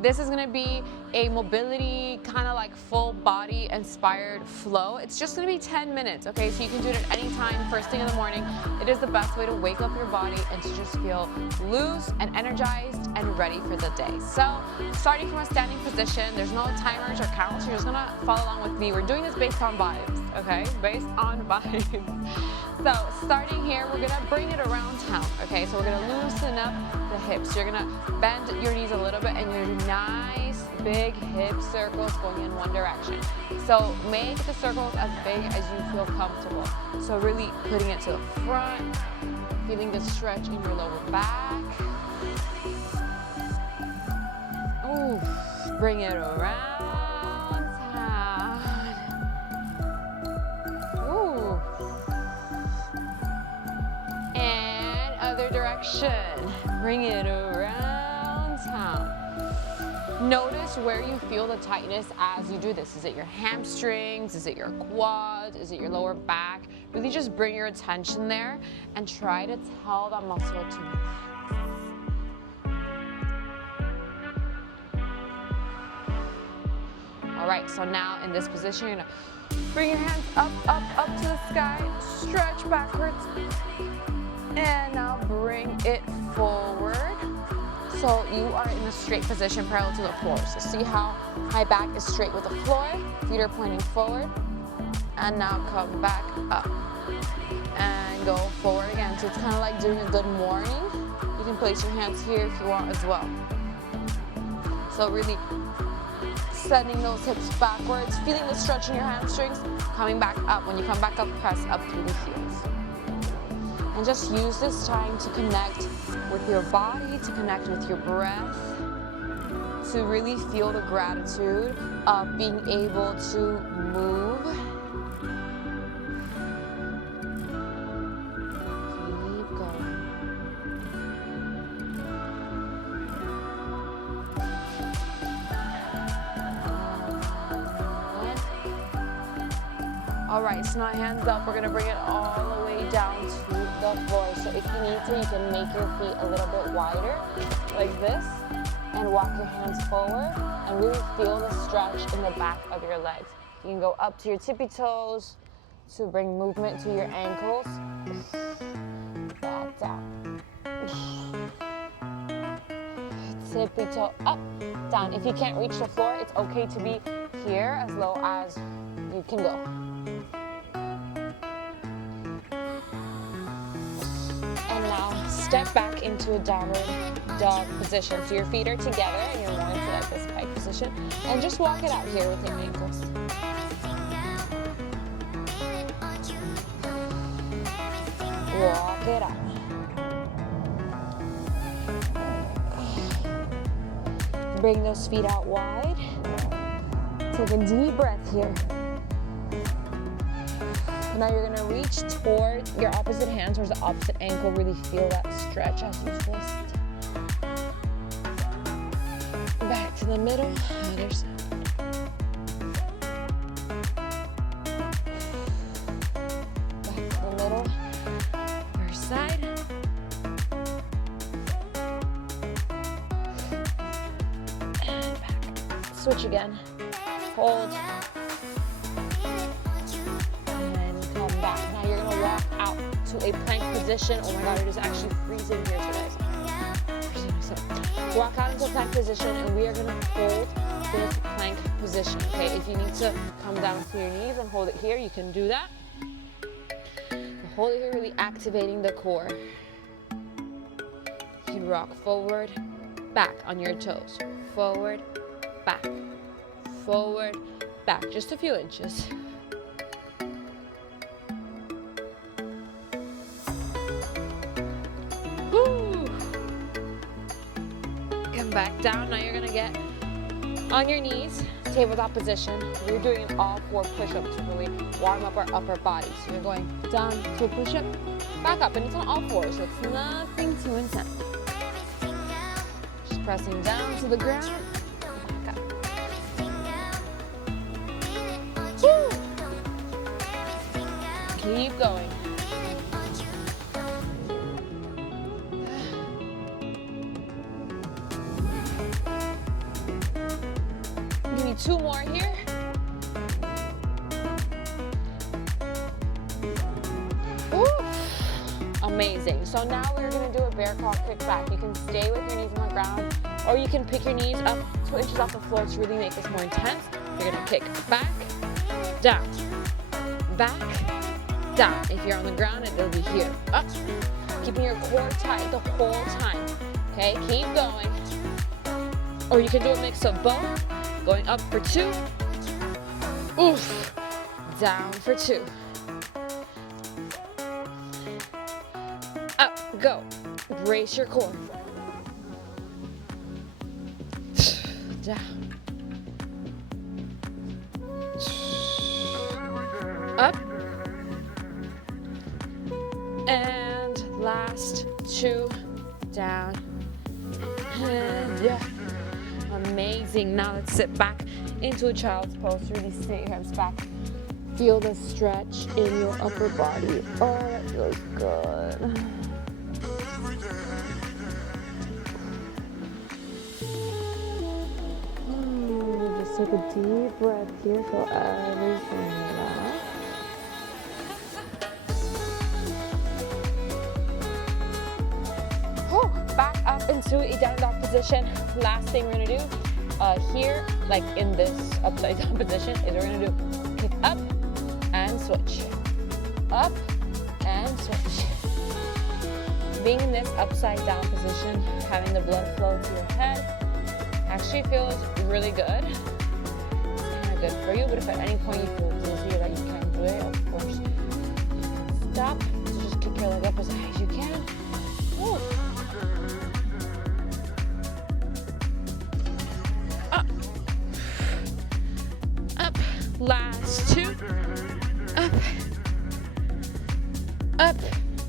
This is gonna be a mobility, kind of like full body inspired flow. It's just gonna be 10 minutes, okay? So you can do it at any time, first thing in the morning. It is the best way to wake up your body and to just feel loose and energized and ready for the day. So starting from a standing position, there's no timers or counts. You're just gonna follow along with me. We're doing this based on vibes, okay? Based on vibes. So starting here, we're gonna bring it around town, okay? So we're gonna loosen up the hips. You're gonna bend your knees a little bit and you're gonna do nice big hip circles going in one direction. So make the circles as big as you feel comfortable. So really putting it to the front, feeling the stretch in your lower back. Ooh, bring it around town. Ooh. And other direction. Bring it around town. Notice where you feel the tightness as you do this. Is it your hamstrings? Is it your quads? Is it your lower back? Really just bring your attention there and try to tell that muscle to relax. All right, so now in this position, you're gonna bring your hands up, up, up to the sky, stretch backwards, and now bring it forward. So you are in a straight position parallel to the floor. So see how my back is straight with the floor, feet are pointing forward, and now come back up and go forward again. So it's kind of like doing a good morning. You can place your hands here if you want as well. So really sending those hips backwards, feeling the stretch in your hamstrings, coming back up. When you come back up, press up through the heels. And just use this time to connect with your body, to connect with your breath, to really feel the gratitude of being able to move. Keep going. All right, so now hands up. We're gonna bring it all the way down to the floor. So if you need to, you can make your feet a little bit wider, like this, and walk your hands forward, and really feel the stretch in the back of your legs. You can go up to your tippy toes to bring movement to your ankles. Back down. Tippy toe up, down. If you can't reach the floor, it's okay to be here as low as you can go. And now step back into a downward dog position. So your feet are together and you're more into like this pike position. And just walk it out here with your ankles. Walk it out. Bring those feet out wide. Take a deep breath here. Now you're gonna reach toward your opposite hand, towards the opposite ankle. Really feel that stretch as you twist. Back to the middle, other side. Back to the middle, first side. And back. Switch again. Hold. Now you're gonna walk out to a plank position. Oh my God, it is actually freezing here today. So walk out into a plank position and we are gonna hold this plank position, okay? If you need to come down to your knees and hold it here, you can do that. Hold it here, really activating the core. You can rock forward, back on your toes. Forward, back, forward, back, just a few inches. Back down. Now you're gonna get on your knees, tabletop position. We're doing an all 4 push-ups to really warm up our upper body. So you're going down to a push-up, back up, and it's on all 4, so it's nothing too intense. Just pressing down to the ground, back up. Woo! Keep going. 2 more here. Amazing. So now we're going to do a bear crawl kick back. You can stay with your knees on the ground, or you can pick your knees up 2 inches off the floor to really make this more intense. You're going to kick back, down, back, down. If you're on the ground, it'll be here. Up. Keeping your core tight the whole time. Okay, keep going. Or you can do a mix of both. Going up for 2. Oof. Down for 2. Up, go. Brace your core. Down. Up. And last 2. Down. And yeah. Amazing. Now let's sit back into a child's pose. Really sit your hips back. Feel the stretch in your upper body. Oh, that feels good. Just take a deep breath here. Feel everything relax. Back up into a down dog position. Last thing we're gonna do here, like in this upside down position, is we're gonna do kick up and switch. Up and switch. Being in this upside down position, having the blood flow to your head, actually feels really good. It's kind of good for you, but if at any point you feel dizzy or that you can't do it, of course, stop. So just kick your leg up as high as you can. Woo. Last 2. Up. Up.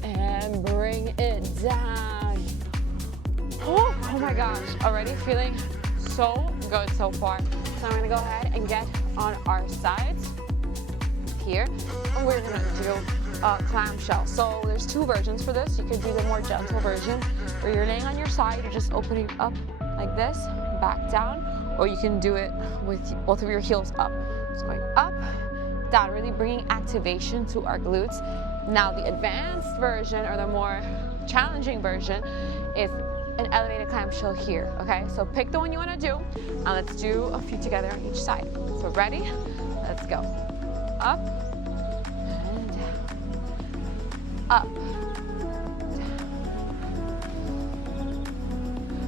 And bring it down. Oh my gosh. Already feeling so good so far. So I'm going to go ahead and get on our sides here. And we're going to do clamshell. So there's 2 versions for this. You could do the more gentle version where you're laying on your side. You're just opening up like this, back down. Or you can do it with both of your heels up. Just going up, down, really bringing activation to our glutes. Now the advanced version, or the more challenging version, is an elevated clamshell here, okay? So pick the one you wanna do, and let's do a few together on each side. So ready? Let's go. Up, and down. Up, down.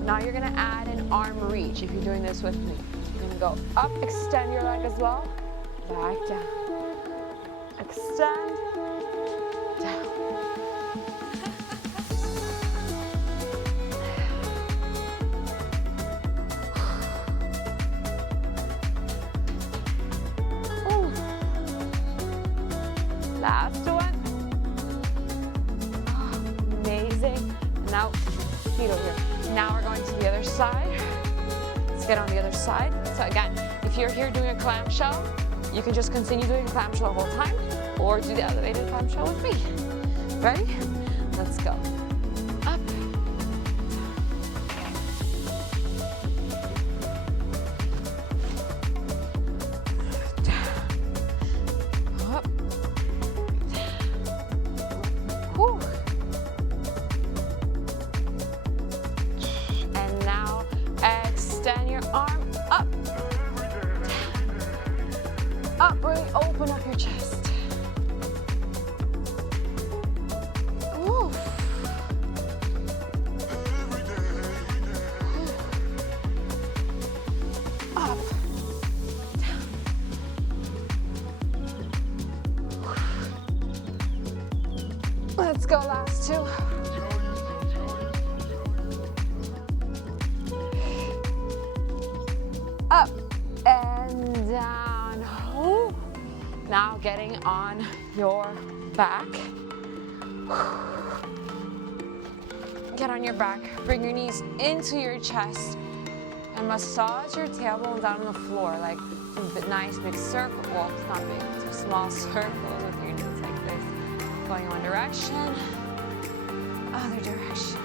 Now you're gonna add an arm reach if you're doing this with me. You're gonna go up, extend your leg as well, back down. Extend, down. Ooh. Last one. Oh, amazing. Now, feet over here. Now we're going to the other side. Let's get on the other side. So again, if you're here doing a clamshell, you can just continue doing a clamshell the whole time, or do the elevated clamshell with me. Ready? Let's go. Up. Down. Up. Whew. And now extend your arm up. Up, really open up your chest. Ooh. Up, down. Let's go, last 2. Up and down. Ooh. Now getting on your back. Get on your back, bring your knees into your chest, and massage your tailbone down on the floor, like a nice big circle. Well, it's not big, it's a small circle with your knees like this. Going one direction, other direction.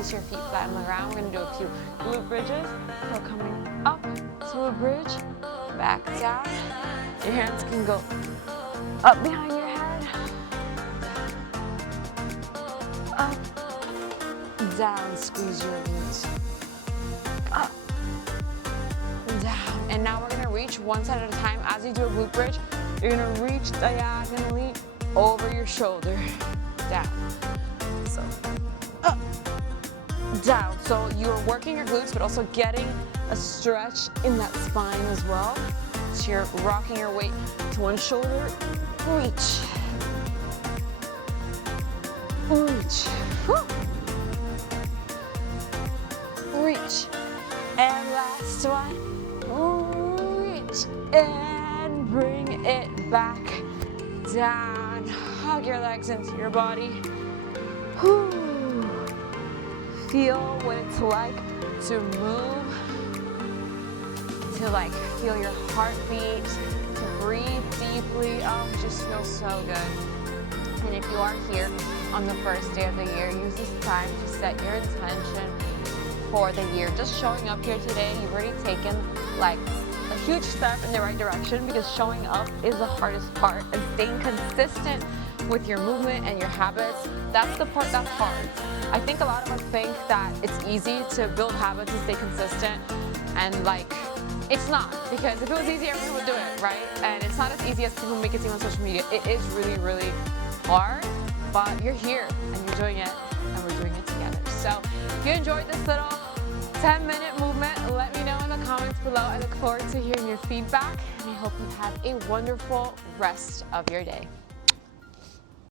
place your feet flat on the ground. We're gonna do a few glute bridges. So coming up to a bridge, back down. Your hands can go up behind your head, up, down, squeeze your glutes, up, down. And now we're gonna reach one side at a time. As you do a glute bridge, you're gonna reach diagonally over your shoulder, down. So, up, down. So you're working your glutes, but also getting a stretch in that spine as well. So you're rocking your weight to one shoulder, reach, reach, whew. Reach, and last one, reach, and bring it back down. Hug your legs into your body. Whew. Feel what it's like to move, to like feel your heartbeat, to breathe deeply. Oh, it just feels so good. And if you are here on the first day of the year, use this time to set your intention for the year. Just showing up here today, you've already taken like a huge step in the right direction, because showing up is the hardest part, and staying consistent with your movement and your habits, that's the part that's hard. I think a lot of us think that it's easy to build habits and stay consistent, and like, it's not, because if it was easy, everyone would do it, right? And it's not as easy as people make it seem on social media. It is really, really hard, but you're here and you're doing it, and we're doing it together. So if you enjoyed this little 10-minute movement, let me know in the comments below. I look forward to hearing your feedback, and I hope you have a wonderful rest of your day.